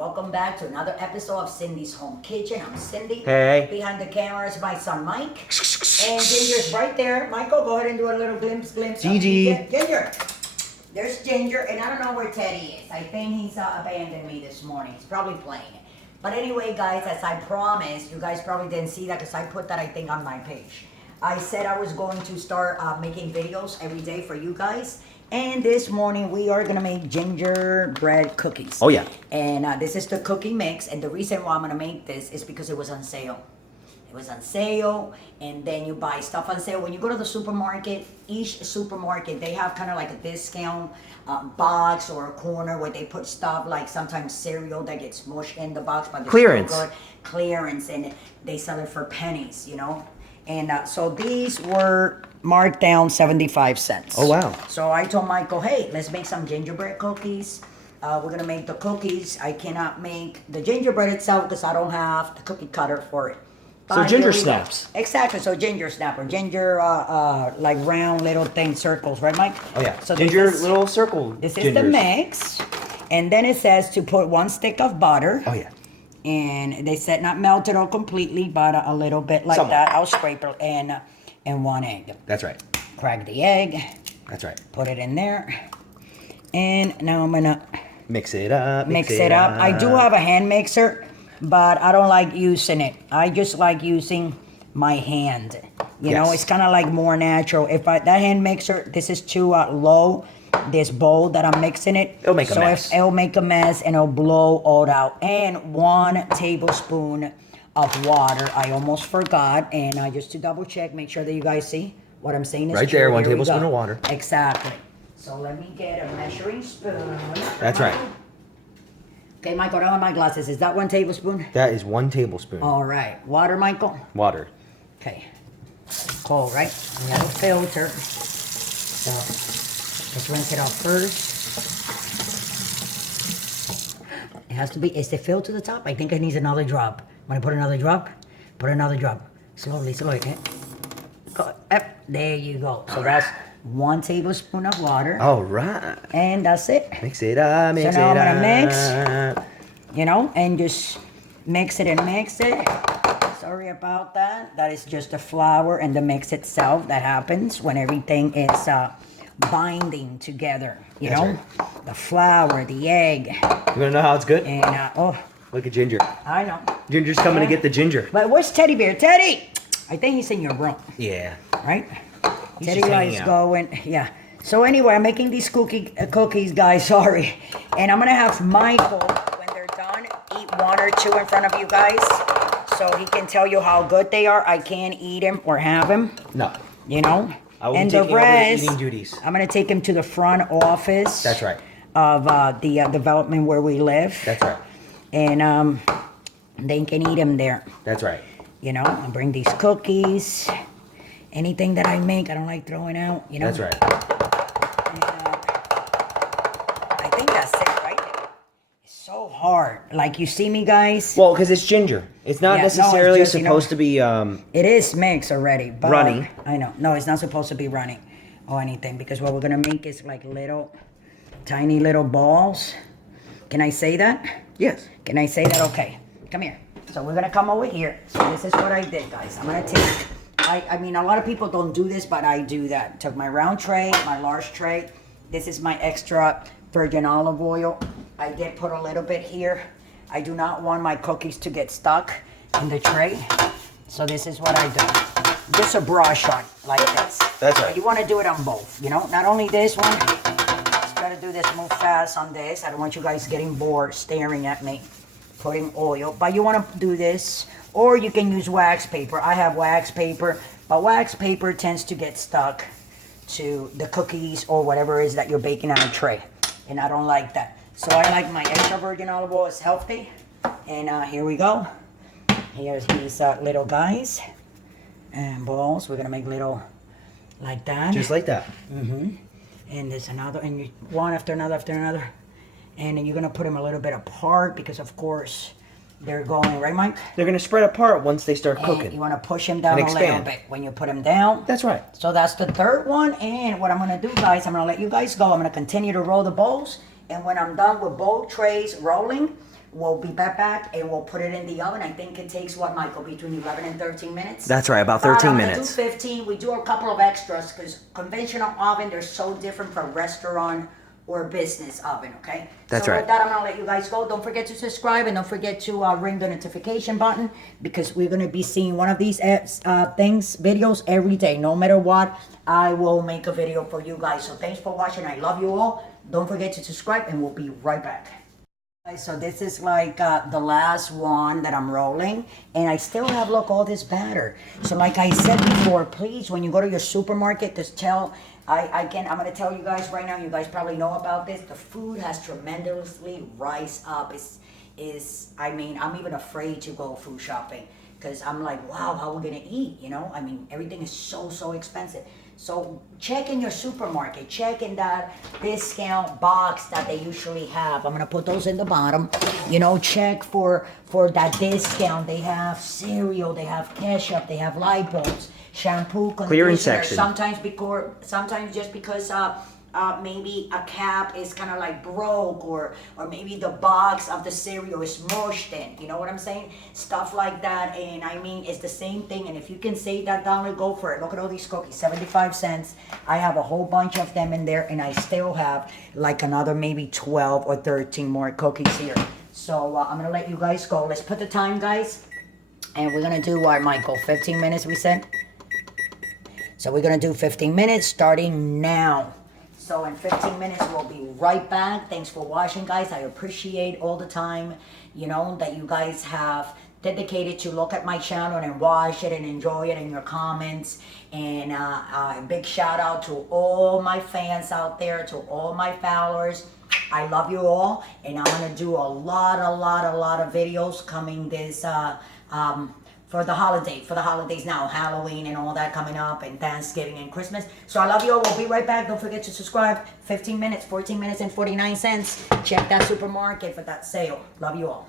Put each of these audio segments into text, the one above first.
Welcome back to another episode of Cindy's Home Kitchen. I'm Cindy. Hey. Behind the camera is my son Mike. And Ginger's right there. Michael, go ahead and do a little glimpse. Gigi. Ginger. There's Ginger, and I don't know where Teddy is. I think he's abandoned me this morning. He's probably playing it. But anyway, guys, as I promised, you guys probably didn't see that because I put that, I think, on my page. I said I was going to start making videos every day for you guys. And this morning we are gonna make gingerbread cookies. Oh yeah. And this is the cookie mix. And the reason why I'm gonna make this is because it was on sale. It was on sale, and then you buy stuff on sale. When you go to the supermarket, each supermarket, they have kind of like a discount box or a corner where they put stuff like sometimes cereal that gets mushed in the box, but clearance. Good clearance, and they sell it for pennies, you know. And so these were marked down 75 cents. Oh, wow. So I told Michael, hey, let's make some gingerbread cookies. We're going to make the cookies. I cannot make the gingerbread itself because I don't have the cookie cutter for it. So ginger snaps. Exactly. So ginger snap or ginger, like round little thing, circles, right, Mike? Oh, yeah. So ginger little circle This gingers. is the mix. And then it says to put 1 stick of butter. Oh, yeah. And they said not melted or completely, but a little bit like Somewhat. that. I'll scrape it and 1 egg. That's right. Crack the egg. That's right. Put it in there. And now I'm gonna mix it up. Mix it up. I do have a hand mixer, but I don't like using it. I just like using my hand. You know, it's kind of like more natural. If that hand mixer, this is too low. This bowl that I'm mixing it, it'll make a mess. It'll make a mess and it'll blow all out. And 1 tablespoon of water. I almost forgot, and just to double check, make sure that you guys see what I'm saying is right true. there. 1 Here we tablespoon go. of water. Exactly. So let me get a measuring spoon. That's right. Okay, Michael, I don't have my glasses. Is that 1 tablespoon? That is 1 tablespoon. All right. Water, Michael? Water. Okay. Cold, right? We have a filter. So let's rinse it off first. It has to be, is it filled to the top? I think it needs another drop. Want to put another drop? Put another drop. Slowly, slowly. Go, there you go. So that's 1 tablespoon of water. All right. And that's it. Mix it up, mix so now it I'm gonna up. mix, you know, and just mix it and mix it. Sorry about that. That is just the flour and the mix itself that happens when everything is binding together. You know, right. The flour, the egg. You want to know how it's good? And, oh. Look at Ginger. I know. Ginger's coming to get the ginger. But where's Teddy Bear? Teddy! I think he's in your room. Yeah. Right? He's Teddy just is going, yeah. So anyway, I'm making these cookies, guys, sorry. And I'm going to have Michael, when they're done, eat 1 or 2 in front of you guys. So he can tell you how good they are. I can't eat them or have them. No. You know? I will and be taking the rest, over the eating duties. I'm going to take him to the front office. That's right. Of the development where we live. That's right. And they can eat them there. That's right. You know, I bring these cookies. Anything that I make, I don't like throwing out, you know? That's right. And, I think that's it, right? It's so hard. Like, you see me, guys? Well, because it's ginger. It's not necessarily it's just, supposed to be... it is mixed already. But runny. I know. No, it's not supposed to be running or anything. Because what we're going to make is like little, tiny little balls. Can I say that? Yes. Can I say that? Okay. Come here. So we're going to come over here. So this is what I did, guys. I'm going to take... I mean, a lot of people don't do this, but I do that. Took my round tray, my large tray. This is my extra virgin olive oil. I did put a little bit here. I do not want my cookies to get stuck in the tray. So this is what I do. Just a brush on, like this. That's So right. you want to do it on both, you know? Not only this one. Just got to do this, move fast on this. I don't want you guys getting bored staring at me putting oil. But you want to do this. Or you can use wax paper. I have wax paper, but wax paper tends to get stuck to the cookies or whatever it is that you're baking on a tray. And I don't like that. So I like my extra virgin olive oil. It's healthy. And here we go. Here's these little guys and balls. We're going to make little like that. Just like that. Mm-hmm. And there's another, and you, one after another after another. And then you're going to put them a little bit apart because, of course, they're going, right, Mike? They're going to spread apart once they start And cooking. you want to push them down And a little expand. bit when you put them down. That's right. So that's the third one. And what I'm going to do, guys, I'm going to let you guys go. I'm going to continue to roll the bowls. And when I'm done with both trays rolling, We'll be back and we'll put it in the oven. I think it takes what, Michael, between 11 and 13 minutes? That's right, about 13 minutes. Do 15. We do a couple of extras because conventional oven, they're so different from restaurant or business oven, okay? That's so right. With that, I'm gonna let you guys go. Don't forget to subscribe and don't forget to ring the notification button because we're gonna be seeing one of these videos every day. No matter what, I will make a video for you guys. So thanks for watching. I love you all. Don't forget to subscribe and we'll be right back. So this is like the last one that I'm rolling, and I still have, look, all this batter. So like I said before, please, when you go to your supermarket, just tell, I'm gonna tell you guys right now, you guys probably know about this, the food has tremendously rise up. I mean, I'm even afraid to go food shopping because I'm like, wow, how are we gonna eat, you know? I mean, everything is so expensive. So check in your supermarket, check in that discount box that they usually have. I'm gonna put those in the bottom. You know, check for that discount. They have cereal, they have ketchup, they have light bulbs, shampoo, Clearance conditioner. section. Sometimes just because maybe a cap is kind of like broke, or maybe the box of the cereal is mushed in, you know what I'm saying? Stuff like that. And I mean, it's the same thing. And if you can save that dollar, go for it. Look at all these cookies, 75 cents. I have a whole bunch of them in there, and I still have like another maybe 12 or 13 more cookies here. So I'm gonna let you guys go. Let's put the time, guys, and we're gonna do what, Michael, 15 minutes we said? So we're gonna do 15 minutes starting now. So in 15 minutes, we'll be right back. Thanks for watching, guys. I appreciate all the time, you know, that you guys have dedicated to look at my channel and watch it and enjoy it in your comments. And a big shout out to all my fans out there, to all my followers. I love you all. And I'm going to do a lot of videos coming this for the holidays now, Halloween and all that coming up, and Thanksgiving and Christmas. So I love you all. We'll be right back. Don't forget to subscribe. 15 minutes, 14 minutes and 49 cents. Check that supermarket for that sale. Love you all.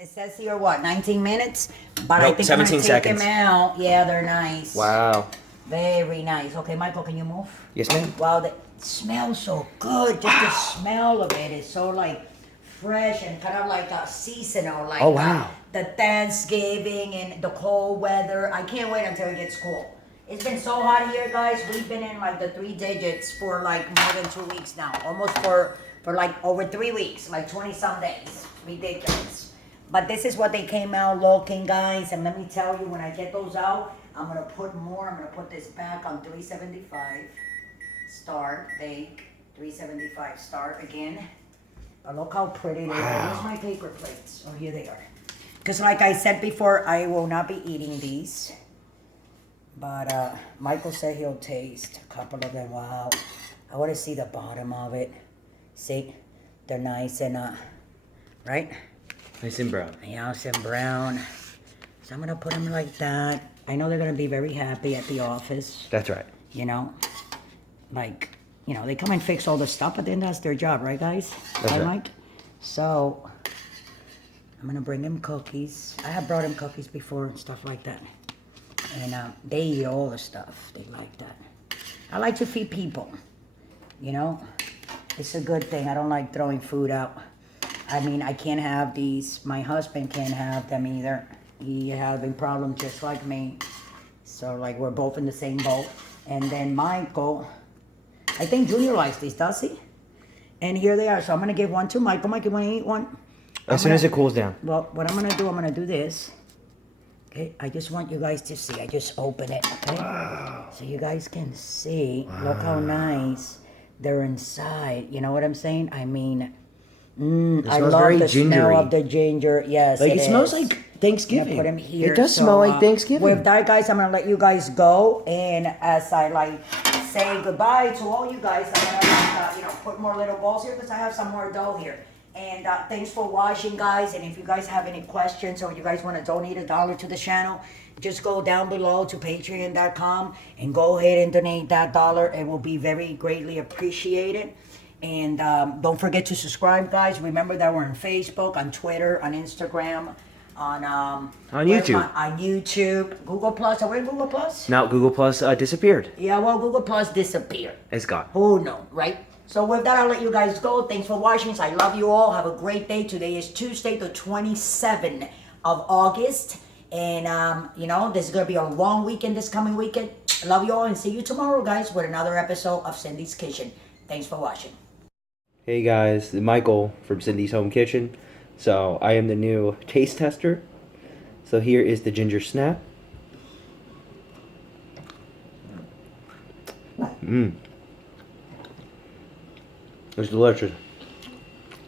It says here, what, 19 minutes? But Nope, I think 17 I'm going to take seconds. them out. Yeah, they're nice. Wow. Very nice. Okay, Michael, can you move? Yes, ma'am. Wow, they smell so good. Just the smell of it is so like fresh and kind of like a seasonal. Like, oh, wow. The Thanksgiving and the cold weather. I can't wait until it gets cool. It's been so hot here, guys. We've been in like the 3 digits for like more than 2 weeks now. Almost for like over 3 weeks, like 20 some days. Ridiculous. But this is what they came out looking, guys. And let me tell you, when I get those out, I'm gonna put more. I'm gonna put this back on 375. Start, bake, 375. Start again. Look how pretty they are. Where's my paper plates? Oh, here they are. Because like I said before, I will not be eating these. But Michael said he'll taste a couple of them. Wow. I want to see the bottom of it. See? They're nice and, right? Nice and brown. Nice and brown. So I'm going to put them like that. I know they're going to be very happy at the office. That's right. You know? Like, you know, they come and fix all the stuff, but then that's their job, right, guys? That's right. Mike? So I'm gonna bring them cookies. I have brought them cookies before and stuff like that. And they eat all the stuff. They like that. I like to feed people. You know? It's a good thing. I don't like throwing food out. I mean, I can't have these. My husband can't have them either. He having problems just like me. So, like, we're both in the same boat. And then Michael, I think Junior likes these, does he? And here they are. So I'm going to give one to Michael. Mike, you want to eat one? As soon as it cools down. Well, what I'm going to do this. Okay, I just want you guys to see. I just open it, okay? Wow. So you guys can see. Wow. Look how nice they're inside. You know what I'm saying? I mean, I love the smell of the ginger. Yes, like it smells like Thanksgiving. Put them here. It does smell like Thanksgiving. With that, guys, I'm going to let you guys go. And as I like say goodbye to all you guys, I'm going to put more little balls here because I have some more dough here. And thanks for watching, guys. And if you guys have any questions or you guys want to donate $1 to the channel, just go down below to patreon.com and go ahead and donate that dollar. It will be very greatly appreciated. And don't forget to subscribe, guys. Remember that we're on Facebook, on Twitter, on Instagram, on YouTube. On YouTube, Google Plus. Are we in Google Plus? Now Google Plus disappeared. Yeah, well, Google Plus disappeared. It's gone. Who knows, right? So with that, I'll let you guys go. Thanks for watching. I love you all. Have a great day. Today is Tuesday, the 27th of August. And, you know, this is going to be a long weekend this coming weekend. Love you all and see you tomorrow, guys, with another episode of Cindy's Kitchen. Thanks for watching. Hey guys, this is Michael from Cindy's Home Kitchen. So I am the new taste tester. So here is the ginger snap. Mmm. It's delicious.